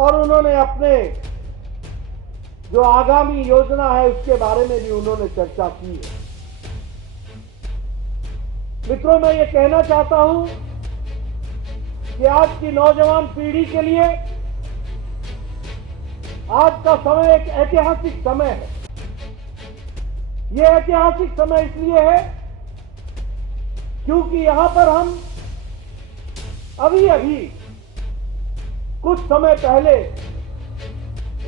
और उन्होंने अपने जो आगामी योजना है उसके बारे में भी उन्होंने चर्चा की है। मित्रों, मैं ये कहना चाहता हूं कि आज की नौजवान पीढ़ी के लिए आज का समय एक ऐतिहासिक समय है। ये ऐतिहासिक समय इसलिए है क्योंकि यहां पर हम अभी कुछ समय पहले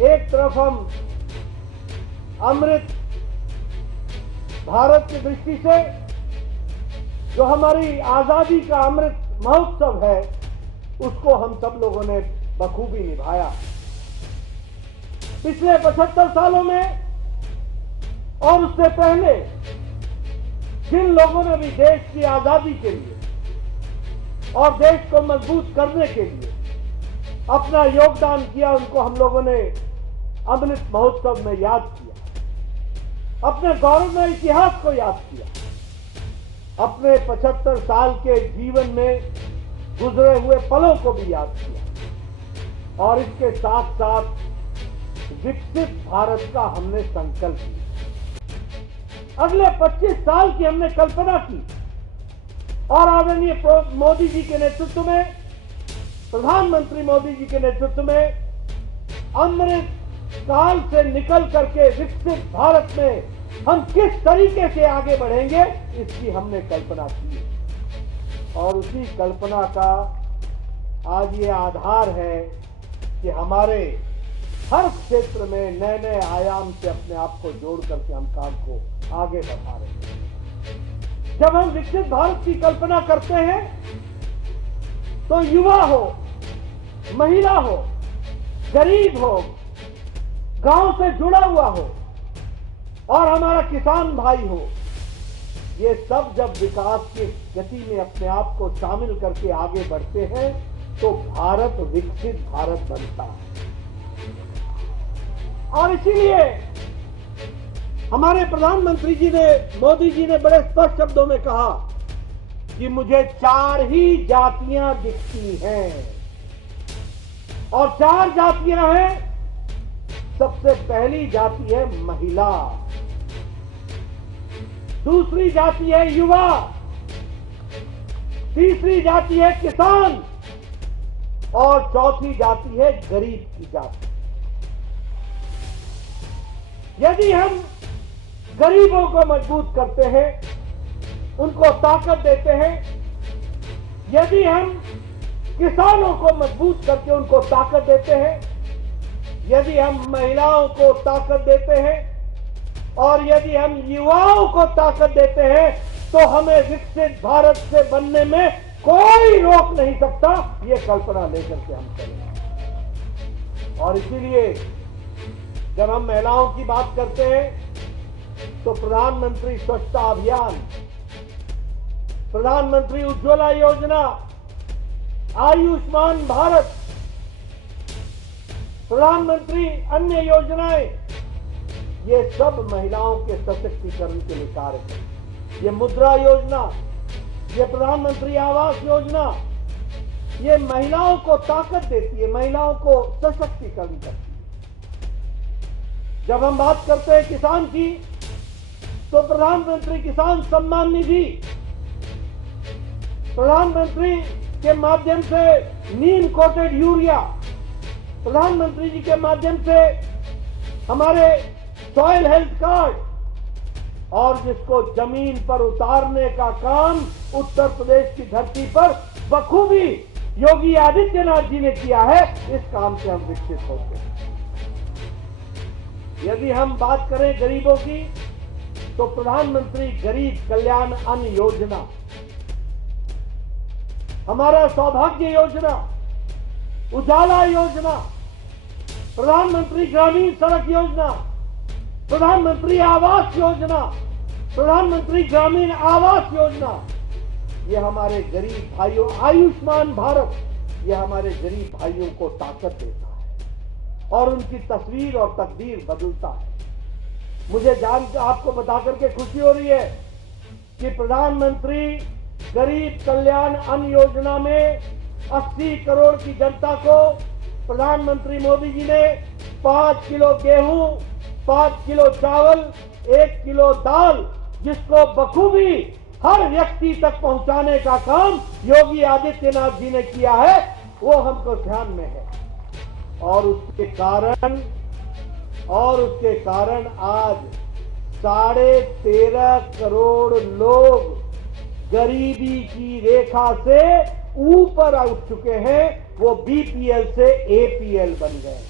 एक तरफ हम अमृत भारत की दृष्टि से जो हमारी आजादी का अमृत महोत्सव है उसको हम सब लोगों ने बखूबी निभाया। पिछले 75 सालों में और उससे पहले जिन लोगों ने भी देश की आजादी के लिए और देश को मजबूत करने के लिए अपना योगदान किया, उनको हम लोगों ने अमृत महोत्सव में याद किया, अपने गौरवमय इतिहास को याद किया, अपने 75 साल के जीवन में गुजरे हुए पलों को भी याद किया और इसके साथ साथ विकसित भारत का हमने संकल्प लिया। अगले 25 साल की हमने कल्पना की और आदरणीय मोदी जी के नेतृत्व में, प्रधानमंत्री मोदी जी के नेतृत्व में अमृत काल से निकल करके विकसित भारत में हम किस तरीके से आगे बढ़ेंगे इसकी हमने कल्पना की और उसी कल्पना का आज ये आधार है कि हमारे हर क्षेत्र में नए नए आयाम से अपने आप को जोड़ करके हम काम को आगे बढ़ा रहे हैं। जब हम विकसित भारत की कल्पना करते हैं तो युवा हो, महिला हो, गरीब हो, गांव से जुड़ा हुआ हो और हमारा किसान भाई हो, ये सब जब विकास की गति में अपने आप को शामिल करके आगे बढ़ते हैं तो भारत विकसित भारत बनता है। और इसीलिए हमारे प्रधानमंत्री जी ने, मोदी जी ने बड़े स्पष्ट शब्दों में कहा कि मुझे 4 ही जातियां दिखती हैं और 4 जातियां हैं। सबसे पहली जाति है महिला, दूसरी जाति है युवा, तीसरी जाति है किसान और चौथी जाति है गरीब की जाति। यदि हम गरीबों को मजबूत करते हैं, उनको ताकत देते हैं, यदि हम किसानों को मजबूत करके उनको ताकत देते हैं, यदि हम महिलाओं को ताकत देते हैं और यदि हम युवाओं को ताकत देते हैं तो हमें विकसित भारत से बनने में कोई रोक नहीं सकता। ये कल्पना लेकर के हम चलेंगे। और इसीलिए जब हम महिलाओं की बात करते हैं तो प्रधानमंत्री स्वच्छता अभियान, प्रधानमंत्री उज्ज्वला योजना, आयुष्मान भारत, प्रधानमंत्री अन्य योजनाएं, ये सब महिलाओं के सशक्तिकरण के लिए कार्य करते। ये मुद्रा योजना, ये प्रधानमंत्री आवास योजना, ये महिलाओं को ताकत देती है, महिलाओं को सशक्तिकरण करती है। जब हम बात करते हैं किसान की तो प्रधानमंत्री किसान सम्मान निधि, प्रधानमंत्री के माध्यम से नीम कोटेड यूरिया, प्रधानमंत्री जी के माध्यम से हमारे सॉइल हेल्थ कार्ड और जिसको जमीन पर उतारने का काम उत्तर प्रदेश की धरती पर बखूबी योगी आदित्यनाथ जी ने किया है, इस काम से हम विकसित होते हैं। यदि हम बात करें गरीबों की तो प्रधानमंत्री गरीब कल्याण अन्न योजना, हमारा सौभाग्य योजना, उजाला योजना, प्रधानमंत्री ग्रामीण सड़क योजना, प्रधानमंत्री आवास योजना, प्रधानमंत्री ग्रामीण आवास योजना, ये हमारे गरीब भाइयों, आयुष्मान भारत, ये हमारे गरीब भाइयों को ताकत देता है और उनकी तस्वीर और तकदीर बदलता है। मुझे जानकर आपको बता करके खुशी हो रही है कि प्रधानमंत्री गरीब कल्याण अन्न योजना में 80 करोड़ की जनता को प्रधानमंत्री मोदी जी ने 5 किलो गेहूं, 5 किलो चावल, 1 किलो दाल, जिसको बखूबी हर व्यक्ति तक पहुंचाने का काम योगी आदित्यनाथ जी ने किया है, वो हमको ध्यान में है। और उसके कारण आज 13.5 करोड़ लोग गरीबी की रेखा से ऊपर उठ चुके हैं, वो बीपीएल से एपीएल बन गए।